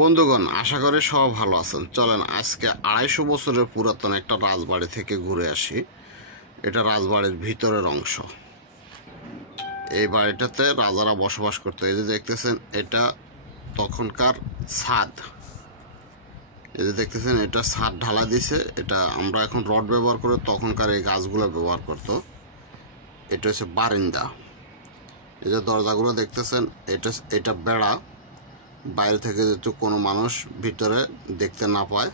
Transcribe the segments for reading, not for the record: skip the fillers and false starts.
বন্ধুগণ, আশা করি সব ভালো আছেন। চলেন আজকে 250 বছরের পুরাতন একটা রাজবাড়ি থেকে ঘুরে আসি। এটা রাজবাড়ির ভিতরের অংশ। এই বাড়িটাতে রাজারা বসবাস করতো। এই যে দেখতেছেন, এটা তখনকার ছাদ। এই যে দেখতেছেন, এটা ছাদ ঢালা দিছে। এটা আমরা এখন রড ব্যবহার করে, তখনকার এই গাছগুলো ব্যবহার করত। এটা হচ্ছে বারিন্দা। এই যে দরজাগুলো দেখতেছেন, এটা বেড়া। বাইরে থেকে যেহেতু কোনো মানুষ ভিতরে দেখতে না পায়,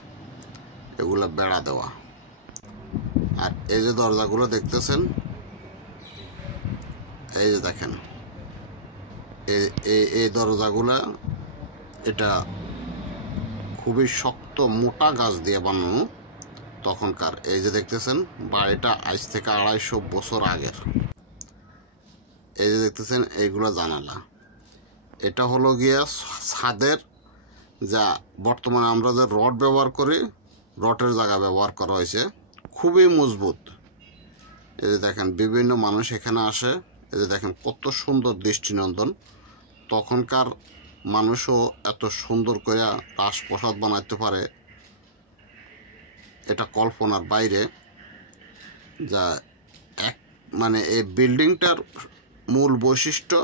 এগুলো বেড়া দেওয়া। আর এই যে দরজাগুলো দেখতেছেন, এই যে দেখেন, এই দরজাগুলা এটা খুবই শক্ত মোটা গাছ দিয়ে বানানো তখনকার। এই যে দেখতেছেন, বাড়িটা আজ থেকে 250 বছর আগের। এই যে দেখতেছেন, এইগুলো জানালা। এটা হলো গিয়া ছাদের, যা বর্তমানে আমরা যে রড ব্যবহার করি, রডের জায়গা ব্যবহার করা হয়েছে। খুবই মজবুত। এই যে দেখেন, বিভিন্ন মানুষ এখানে আসে। এই যে দেখেন, কত সুন্দর দৃষ্টিনন্দন। তখনকার মানুষও এত সুন্দর করে রাজপ্রাসাদ বানাইতে পারে, এটা কল্পনার বাইরে। যা এক মানে এই বিল্ডিংটার মূল বৈশিষ্ট্য,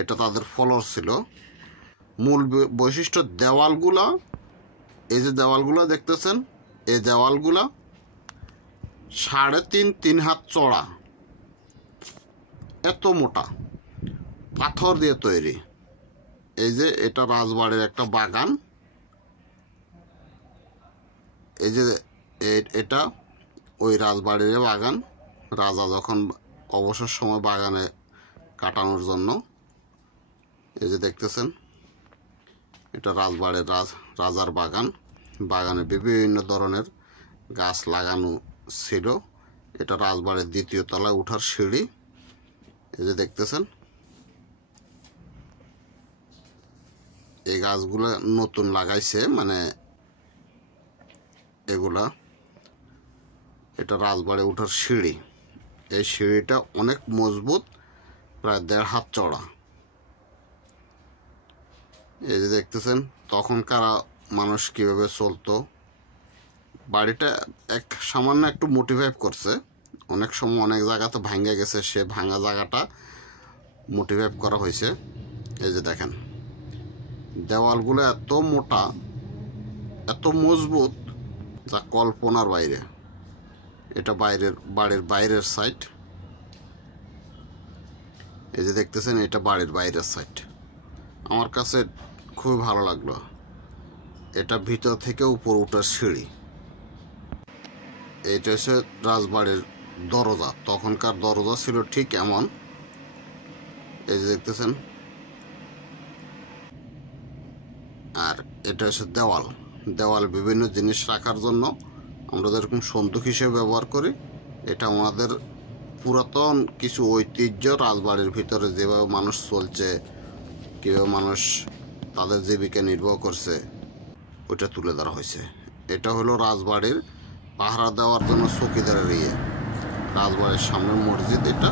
এটা তাদের ফলোর ছিল। মূল বৈশিষ্ট্য দেওয়ালগুলা। এই যে দেওয়ালগুলা দেখতেছেন, এই দেওয়ালগুলা 3.5-3 হাত চড়া, এত মোটা, পাথর দিয়ে তৈরি। এই যে এটা রাজবাড়ির একটা বাগান। এই যে এটা ওই রাজবাড়ির বাগান। রাজা যখন অবসর সময় বাগানে কাটানোর জন্য। এই যে দেখতেছেন, এটা রাজবাড়ির রাজার বাগান। বাগানে বিভিন্ন ধরনের গাছ লাগানো ছিল। এটা রাজবাড়ির 2য় তলায় উঠার সিঁড়ি। এই যে দেখতেছেন, এই গাছগুলো নতুন লাগাইছে, মানে এগুলা। এটা রাজবাড়ি উঠার সিঁড়ি। এই সিঁড়িটা অনেক মজবুত, প্রায় 1.5 হাত চড়া। এই যে দেখতেছেন, তখনকার মানুষ কিভাবে চলতো। বাড়িটা সামান্য একটু মোটিফাই করছে। অনেক সময় অনেক জায়গাতে ভাঙ্গে গেছে, সে ভাঙা জায়গাটা মোটিফাই করা হয়েছে। এই যে দেখেন, দেওয়ালগুলো এত মোটা, এত মজবুত, যা কল্পনার বাইরে। এটা বাড়ির বাইরের সাইড। এই যে দেখতেছেন, এটা বাড়ির বাইরের সাইড। আমার কাছে খুবই ভালো লাগলো। এটা ভিতর থেকে উপর উঠার সিঁড়ি। এটা হচ্ছে রাজবাড়ির দরজা। তখনকার দরজা ছিল ঠিক এমন। এই যে দেখতেছেন, আর এটা হচ্ছে দেওয়াল। দেওয়াল বিভিন্ন জিনিস রাখার জন্য আমরা যেরকম সন্দুক হিসেবে ব্যবহার করি, এটা আমাদের পুরাতন কিছু ঐতিহ্য। রাজবাড়ির ভিতরে যেভাবে মানুষ চলছে, কীভাবে মানুষ তাদের জীবিকা নির্বাহ করছে, ওইটা তুলে ধরা হয়েছে। এটা হলো রাজবাড়ির পাহারা দেওয়ার জন্য চৌকিদারের রাজবাড়ির সামনের মসজিদ এটা।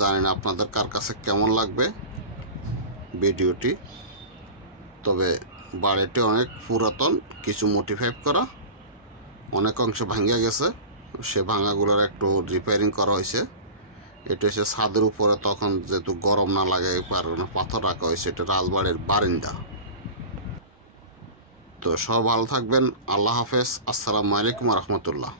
জানি না আপনাদের কার কাছে কেমন লাগবে ভিডিওটি। তবে বাড়িটি অনেক পুরাতন, কিছু মোটিফাই করা, অনেক অংশ ভাঙিয়া গেছে। সে ভাঙাগুলোর একটু রিপেয়ারিং করা হয়েছে। এটা হচ্ছে ছাদের উপরে, তখন যেহেতু গরম না লাগে পাথর রাখা হয়েছে। এটা রাজবাড়ির বারিন্দা। তো সব ভালো থাকবেন। আল্লাহ হাফেজ। আসসালামু আলাইকুম রহমতুল্লাহ।